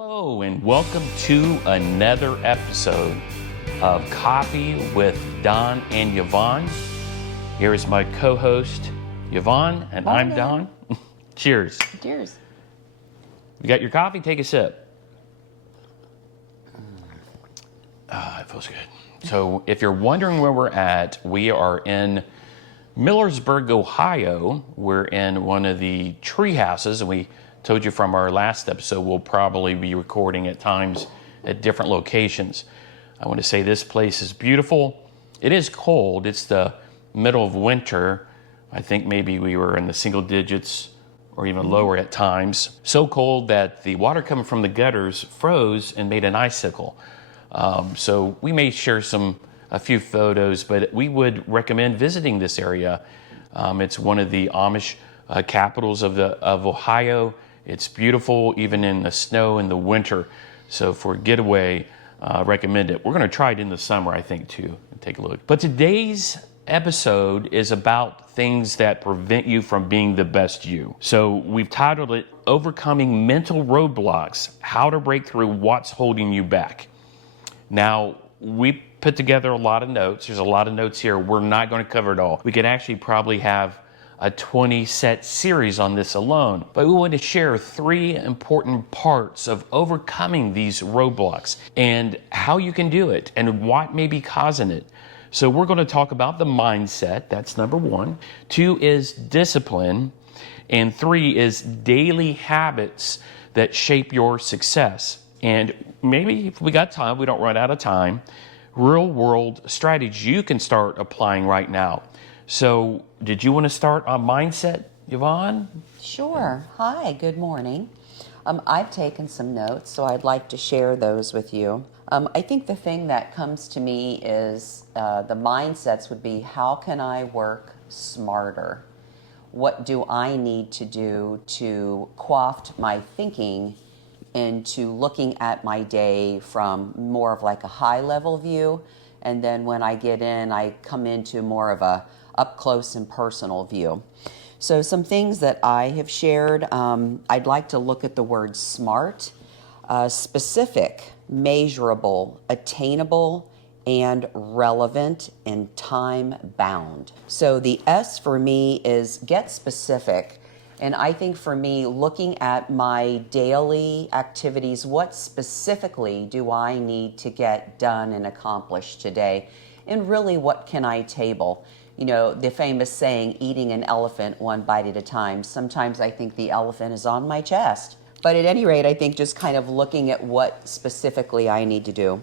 Hello and welcome to another episode of Coffee with Don and Yvonne. Here is my co-host Yvonne and I'm Don. Cheers. Cheers. You got your coffee? Take a sip. It feels good. So if you're wondering where we're at, we are in Millersburg, Ohio. We're in one of the tree houses, and we told you from our last episode we'll probably be recording at times at different locations. I want to say this place is beautiful. It is cold. It's the middle of winter. I think maybe we were in the single digits or even lower at times. So cold that the water coming from the gutters froze and made an icicle. So we may share a few photos, but we would recommend visiting this area. It's one of the Amish capitals of Ohio. It's beautiful even in the snow in the winter. So for a getaway, recommend it. We're going to try it in the summer, I think, too. Take a look. But today's episode is about things that prevent you from being the best you. So we've titled it Overcoming Mental Roadblocks, How to Break Through What's Holding You Back. Now, we put together a lot of notes. There's a lot of notes here. We're not going to cover it all. We could actually probably have a 20-set series on this alone. But we want to share 3 important parts of overcoming these roadblocks and how you can do it and what may be causing it. So we're going to talk about the mindset. That's number 1. 2 is discipline. And 3 is daily habits that shape your success. And maybe if we got time, we don't run out of time, real-world strategies you can start applying right now. So did you want to start on mindset, Yvonne? Sure. Hi, good morning. I've taken some notes, so I'd like to share those with you. I think the thing that comes to me is the mindsets would be, how can I work smarter? What do I need to do to quaff my thinking into looking at my day from more of like a high level view, and then when I get in, I come into more of a up close and personal view. So some things that I have shared, I'd like to look at the word smart, specific, measurable, attainable, and relevant and time bound. So the S for me is get specific. And I think for me, looking at my daily activities, what specifically do I need to get done and accomplished today? And really, what can I table? You know, the famous saying, eating an elephant one bite at a time. Sometimes I think the elephant is on my chest. But at any rate, I think just kind of looking at what specifically I need to do.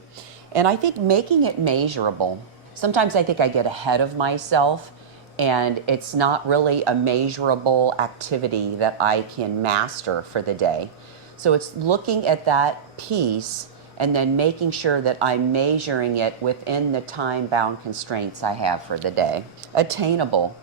And I think making it measurable. Sometimes I think I get ahead of myself, and it's not really a measurable activity that I can master for the day. So it's looking at that piece and then making sure that I'm measuring it within the time-bound constraints I have for the day. Attainable.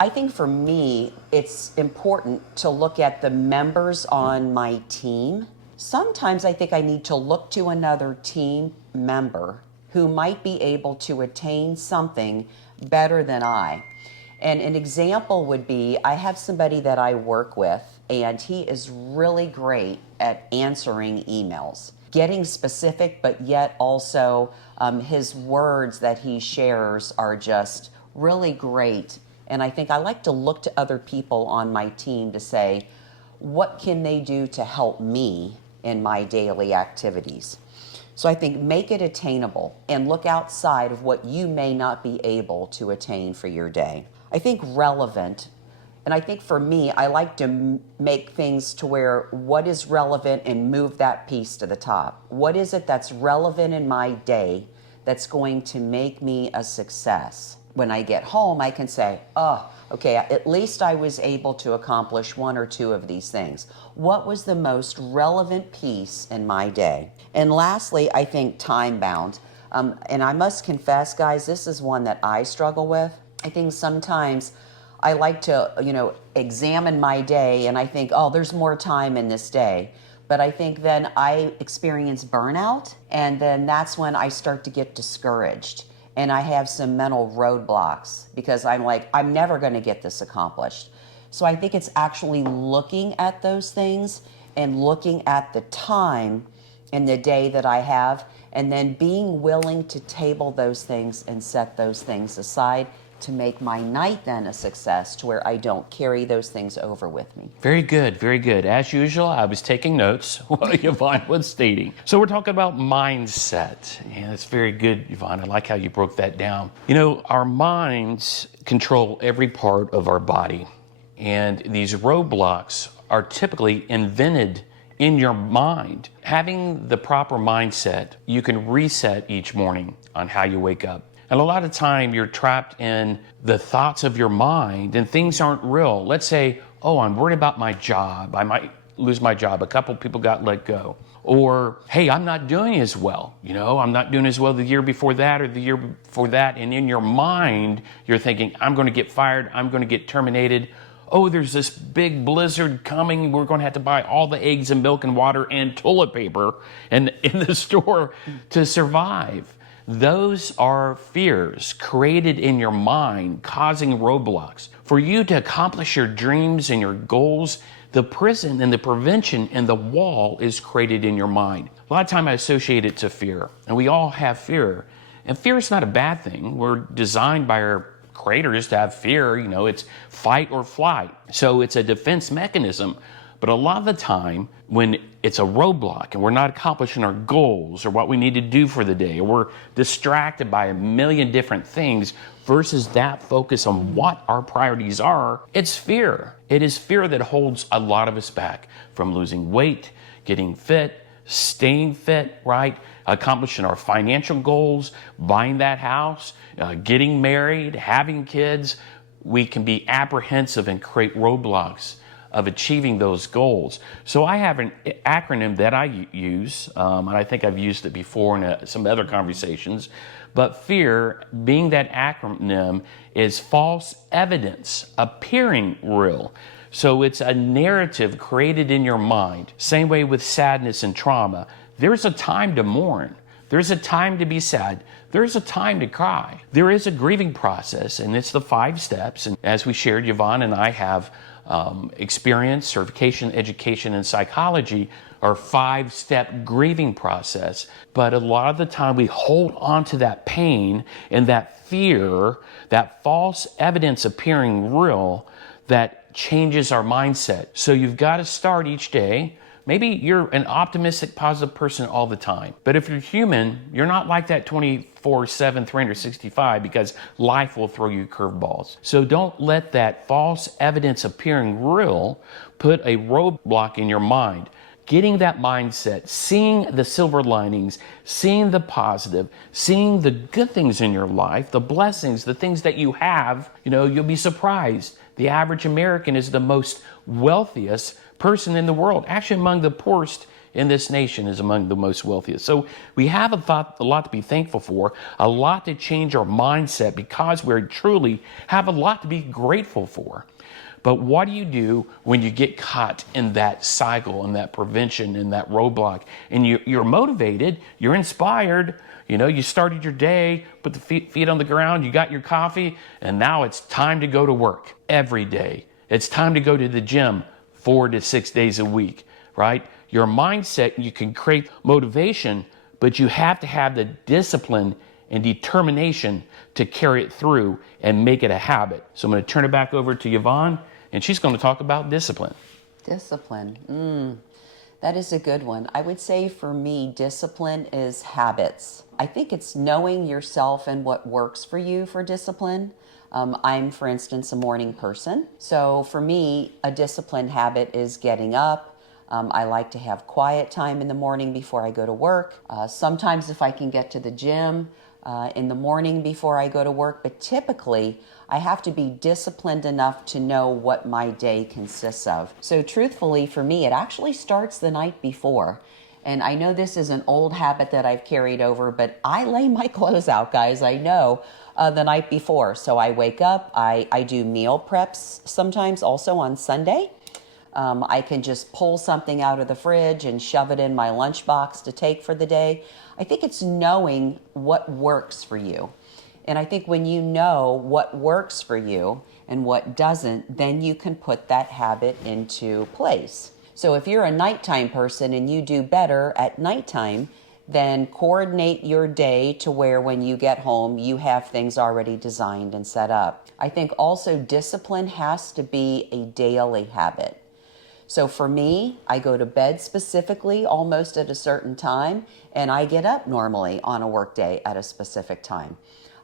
I think for me, it's important to look at the members on my team. Sometimes I think I need to look to another team member who might be able to attain something better than I. And an example would be, I have somebody that I work with, and he is really great at answering emails, getting specific, but yet also his words that he shares are just really great. And I think I like to look to other people on my team to say, what can they do to help me in my daily activities? So I think make it attainable and look outside of what you may not be able to attain for your day. I think relevant, and I think for me, I like to make things to where what is relevant and move that piece to the top. What is it that's relevant in my day that's going to make me a success? When I get home, I can say, oh, okay, at least I was able to accomplish 1 or 2 of these things. What was the most relevant piece in my day? And lastly, I think time bound. And I must confess, guys, this is one that I struggle with. I think sometimes I like to, examine my day and I think, oh, there's more time in this day. But I think then I experience burnout, and then that's when I start to get discouraged. And I have some mental roadblocks because I'm like, I'm never going to get this accomplished. So I think it's actually looking at those things and looking at the time in the day that I have, and then being willing to table those things and set those things aside to make my night then a success, to where I don't carry those things over with me. Very good, very good. As usual, I was taking notes while Yvonne was stating. So we're talking about mindset, and it's very good, Yvonne. I like how you broke that down. You know, our minds control every part of our body, and these roadblocks are typically invented in your mind. Having the proper mindset, you can reset each morning on how you wake up. And a lot of time you're trapped in the thoughts of your mind and things aren't real. Let's say, oh, I'm worried about my job. I might lose my job. A couple people got let go. Or, hey, I'm not doing as well. You know, I'm not doing as well the year before that or the year before that. And in your mind, you're thinking, I'm going to get fired. I'm going to get terminated. Oh, there's this big blizzard coming. We're going to have to buy all the eggs and milk and water and toilet paper in the store to survive. Those are fears created in your mind, causing roadblocks. For you to accomplish your dreams and your goals, the prison and the prevention and the wall is created in your mind. A lot of time I associate it to fear, and we all have fear. And fear is not a bad thing. We're designed by our creators to have fear. You know, it's fight or flight. So it's a defense mechanism. But a lot of the time, when it's a roadblock and we're not accomplishing our goals or what we need to do for the day, or we're distracted by a million different things versus that focus on what our priorities are, it's fear. It is fear that holds a lot of us back from losing weight, getting fit, staying fit, right? Accomplishing our financial goals, buying that house, getting married, having kids. We can be apprehensive and create roadblocks of achieving those goals. So I have an acronym that I use, and I think I've used it before in some other conversations, but fear, being that acronym, is false evidence appearing real. So it's a narrative created in your mind. Same way with sadness and trauma. There's a time to mourn. There's a time to be sad. There's a time to cry. There is a grieving process, and it's the 5 steps. And as we shared, Yvonne and I have experience, certification, education, and psychology, our 5-step grieving process. But a lot of the time we hold on to that pain and that fear, that false evidence appearing real, that changes our mindset. So you've got to start each day. Maybe you're an optimistic, positive person all the time. But if you're human, you're not like that 24/7, 365, because life will throw you curveballs. So don't let that false evidence appearing real put a roadblock in your mind. Getting that mindset, seeing the silver linings, seeing the positive, seeing the good things in your life, the blessings, the things that you have, you know, you'll be surprised. The average American is the most wealthiest person in the world. Actually, among the poorest in this nation is among the most wealthiest. So we have a lot to be thankful for, a lot to change our mindset, because we truly have a lot to be grateful for. But what do you do when you get caught in that cycle and that prevention and that roadblock? And you're motivated, you're inspired, you know, you started your day, put the feet on the ground, you got your coffee, and now it's time to go to work every day. It's time to go to the gym 4 to 6 days a week, right? Your mindset, you can create motivation, but you have to have the discipline and determination to carry it through and make it a habit. So I'm going to turn it back over to Yvonne, and she's going to talk about discipline. Discipline. That is a good one. I would say for me, discipline is habits. I think it's knowing yourself and what works for you for discipline. I'm, for instance, a morning person. So for me, a disciplined habit is getting up. I like to have quiet time in the morning before I go to work. Sometimes if I can get to the gym in the morning before I go to work, but typically I have to be disciplined enough to know what my day consists of. So truthfully, for me, it actually starts the night before. And I know this is an old habit that I've carried over, but I lay my clothes out, guys, I know, the night before. So I wake up, I do meal preps sometimes also on Sunday. I can just pull something out of the fridge and shove it in my lunchbox to take for the day. I think it's knowing what works for you. And I think when you know what works for you and what doesn't, then you can put that habit into place. So if you're a nighttime person and you do better at nighttime, then coordinate your day to where when you get home, you have things already designed and set up. I think also discipline has to be a daily habit. So for me, I go to bed specifically almost at a certain time, and I get up normally on a work day at a specific time.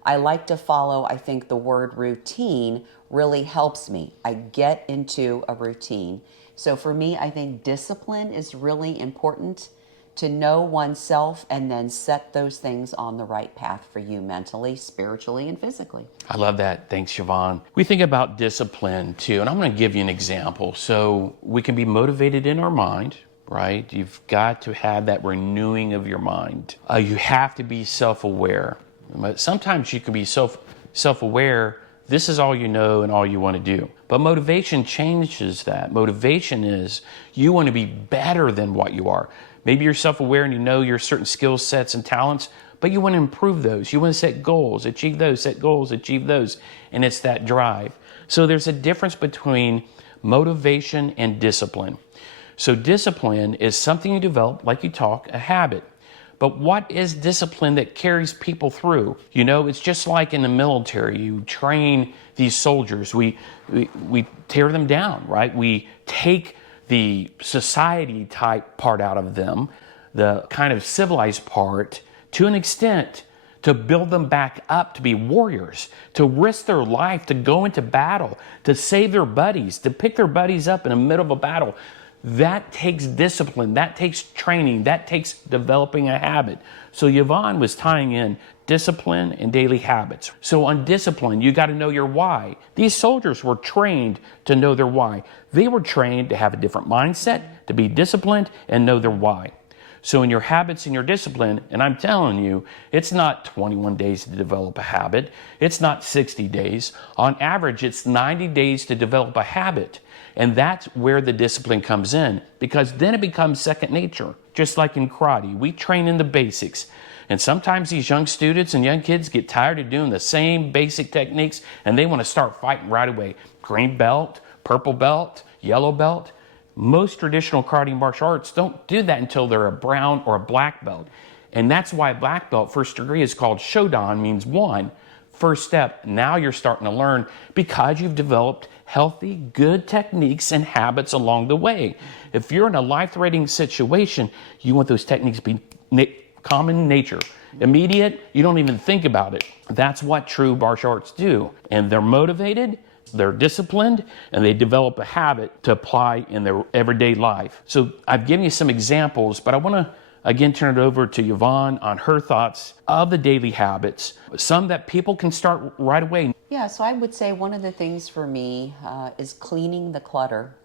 I like to follow, I think the word routine really helps me. I get into a routine. So for me, I think discipline is really important, to know oneself and then set those things on the right path for you mentally, spiritually, and physically. I love that. Thanks, Yvonne. We think about discipline too, and I'm going to give you an example. So we can be motivated in our mind, right? You've got to have that renewing of your mind. You have to be self-aware. But sometimes you can be self-aware. This is all you know and all you want to do. But motivation changes that. Motivation is you want to be better than what you are. Maybe you're self-aware and you know your certain skill sets and talents, but you want to improve those. You want to set goals, achieve those, set goals, achieve those. And it's that drive. So there's a difference between motivation and discipline. So discipline is something you develop, like you talk, a habit. But what is discipline that carries people through? You know, it's just like in the military. You train these soldiers. We tear them down, right? We take the society type part out of them, the kind of civilized part, to an extent, to build them back up to be warriors, to risk their life, to go into battle, to save their buddies, to pick their buddies up in the middle of a battle. That takes discipline, that takes training, that takes developing a habit. So Yvonne was tying in discipline and daily habits. So on discipline, you got to know your why. These soldiers were trained to know their why. They were trained to have a different mindset, to be disciplined and know their why. So in your habits and your discipline, and I'm telling you, it's not 21 days to develop a habit. It's not 60 days. On average, it's 90 days to develop a habit. And that's where the discipline comes in, because then it becomes second nature. Just like in karate, we train in the basics. And sometimes these young students and young kids get tired of doing the same basic techniques and they want to start fighting right away. Green belt, purple belt, yellow belt. Most traditional karate martial arts don't do that until they're a brown or a black belt. And that's why black belt first degree is called Shodan, means one. First step, now you're starting to learn because you've developed healthy, good techniques and habits along the way. If you're in a life-threatening situation, you want those techniques to be common in nature. Immediate, you don't even think about it. That's what true martial arts do. And they're motivated, they're disciplined, and they develop a habit to apply in their everyday life. So I've given you some examples, but I want to again turn it over to Yvonne on her thoughts of the daily habits, some that people can start right away. Yeah, so I would say one of the things for me is cleaning the clutter.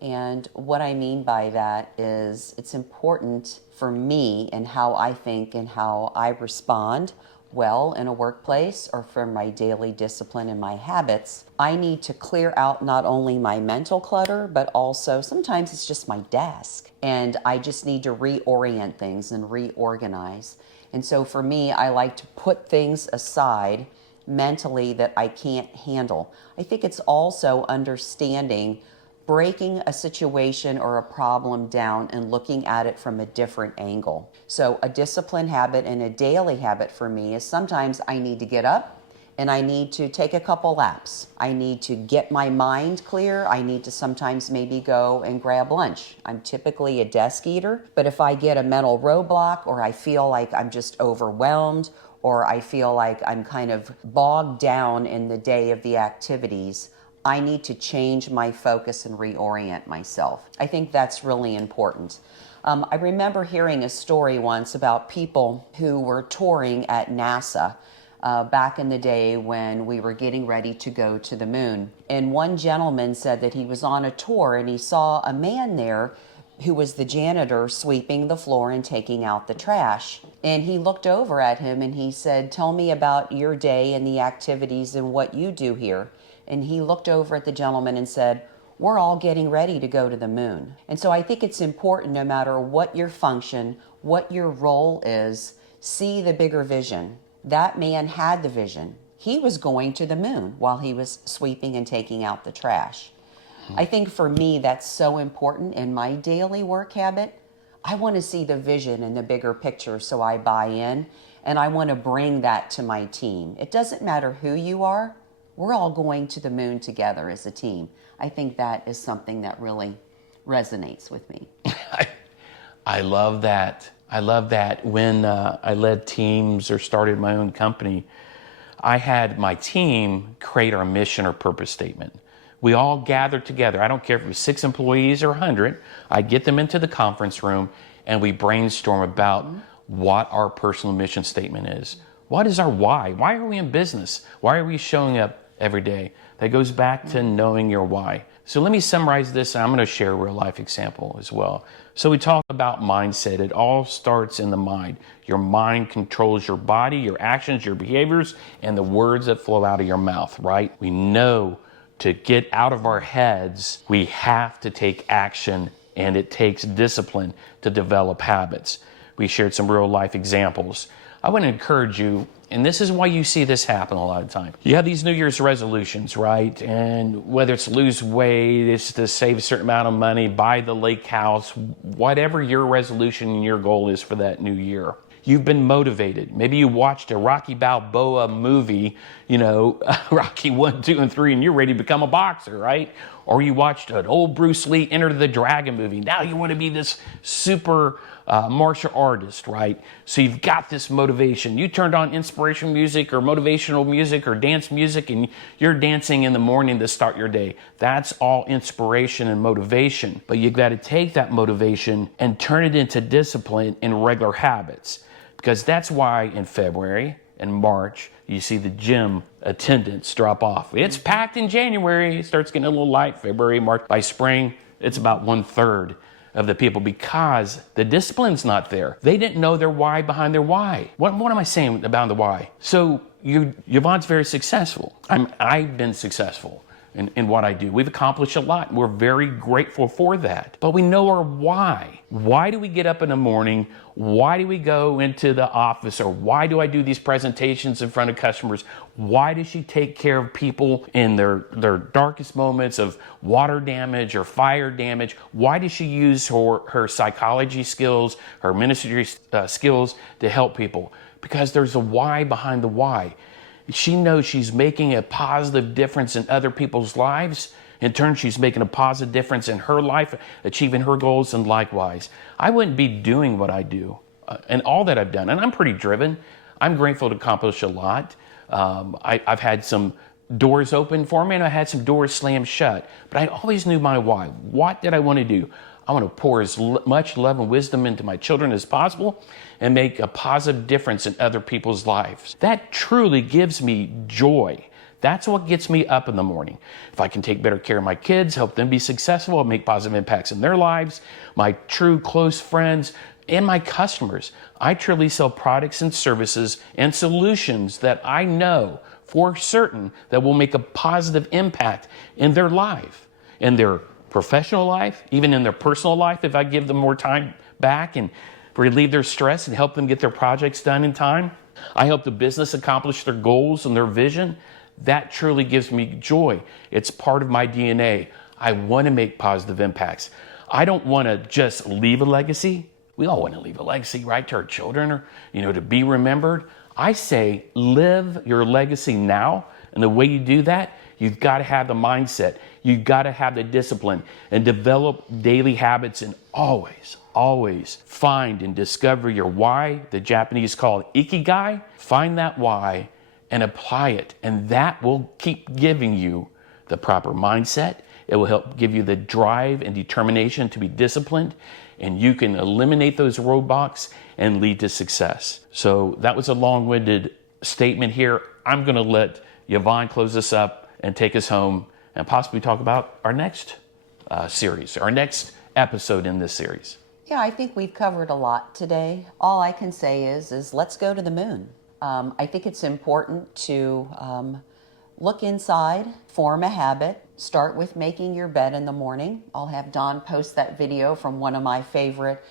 And what I mean by that is it's important for me and how I think and how I respond well in a workplace or for my daily discipline and my habits. I need to clear out not only my mental clutter, but also sometimes it's just my desk. And I just need to reorient things and reorganize. And so for me, I like to put things aside mentally that I can't handle. I think it's also understanding breaking a situation or a problem down and looking at it from a different angle. So a discipline habit and a daily habit for me is sometimes I need to get up and I need to take a couple laps. I need to get my mind clear. I need to sometimes maybe go and grab lunch. I'm typically a desk eater, but if I get a mental roadblock or I feel like I'm just overwhelmed or I feel like I'm kind of bogged down in the day of the activities, I need to change my focus and reorient myself. I think that's really important. I remember hearing a story once about people who were touring at NASA back in the day when we were getting ready to go to the moon. And one gentleman said that he was on a tour and he saw a man there who was the janitor sweeping the floor and taking out the trash. And he looked over at him and he said, "Tell me about your day and the activities and what you do here." And he looked over at the gentleman and said, "We're all getting ready to go to the moon." And so I think it's important, no matter what your function, what your role is, see the bigger vision. That man had the vision. He was going to the moon while he was sweeping and taking out the trash. I think for me, that's so important in my daily work habit. I want to see the vision and the bigger picture so I buy in, and I want to bring that to my team. It doesn't matter who you are, we're all going to the moon together as a team. I think that is something that really resonates with me. I love that. I love that. When I led teams or started my own company, I had my team create our mission or purpose statement. We all gathered together. I don't care if it was 6 employees or 100. I get them into the conference room and we brainstorm about what our personal mission statement is. What is our why? Why are we in business? Why are we showing up every day? That goes back to knowing your why. So let me summarize this, and I'm going to share a real life example as well. So we talk about mindset. It all starts in the mind. Your mind controls your body, your actions, your behaviors, and the words that flow out of your mouth, right? We know to get out of our heads, we have to take action, and it takes discipline to develop habits. We shared some real life examples. I want to encourage you, and this is why you see this happen a lot of time. You have these New Year's resolutions, right? And whether it's lose weight, it's to save a certain amount of money, buy the lake house, whatever your resolution and your goal is for that new year. You've been motivated. Maybe you watched a Rocky Balboa movie, Rocky 1, 2, and 3, and you're ready to become a boxer, right? Or you watched an old Bruce Lee Enter the Dragon movie. Now you want to be this super martial artist, right? So you've got this motivation. You turned on inspirational music or motivational music or dance music, and you're dancing in the morning to start your day. That's all inspiration and motivation. But you've got to take that motivation and turn it into discipline and regular habits. Because that's why in February and March, you see the gym attendance drop off. It's packed in January. It starts getting a little light, February, March. By spring, it's about 1/3 of the people because the discipline's not there. They didn't know their why behind their why. What am I saying about the why? So Yvonne's very successful. I've been successful in what I do. We've accomplished a lot. We're very grateful for that. But we know our why. Why do we get up in the morning? Why do we go into the office? Or why do I do these presentations in front of customers? Why does she take care of people in their darkest moments of water damage or fire damage? Why does she use her psychology skills, her ministry skills to help people? Because there's a why behind the why. She knows she's making a positive difference in other people's lives. In turn, she's making a positive difference in her life, achieving her goals, and likewise. I wouldn't be doing what I do and all that I've done. And I'm pretty driven. I'm grateful to accomplish a lot. I've had some doors open for me, and I had some doors slammed shut. But I always knew my why. What did I want to do? I want to pour as much love and wisdom into my children as possible and make a positive difference in other people's lives. That truly gives me joy. That's what gets me up in the morning. If I can take better care of my kids, help them be successful, make positive impacts in their lives, my true close friends, and my customers. I truly sell products and services and solutions that I know for certain that will make a positive impact in their life, in their professional life, even in their personal life, if I give them more time back and relieve their stress and help them get their projects done in time. I help the business accomplish their goals and their vision. That truly gives me joy. It's part of my DNA. I want to make positive impacts. I don't want to just leave a legacy. We all want to leave a legacy, right, to our children or, to be remembered. I say live your legacy now. And the way you do that, you've got to have the mindset. You've got to have the discipline and develop daily habits and always find and discover your why. The Japanese call it ikigai. Find that why and apply it. And that will keep giving you the proper mindset. It will help give you the drive and determination to be disciplined. And you can eliminate those roadblocks and lead to success. So that was a long-winded statement here. I'm going to let Yvonne close this up and take us home and possibly talk about our next series, our next episode in this series. Yeah, I think we've covered a lot today. All I can say is let's go to the moon. I think it's important to look inside, form a habit, start with making your bed in the morning. I'll have Don post that video from one of my favorite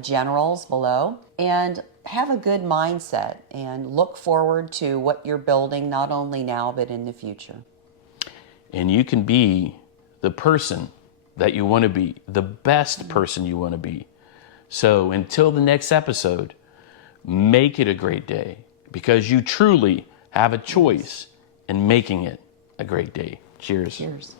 generals below. And have a good mindset and look forward to what you're building, not only now, but in the future. And you can be the person that you want to be, the best person you want to be. So until the next episode, make it a great day, because you truly have a choice in making it a great day. Cheers. Cheers.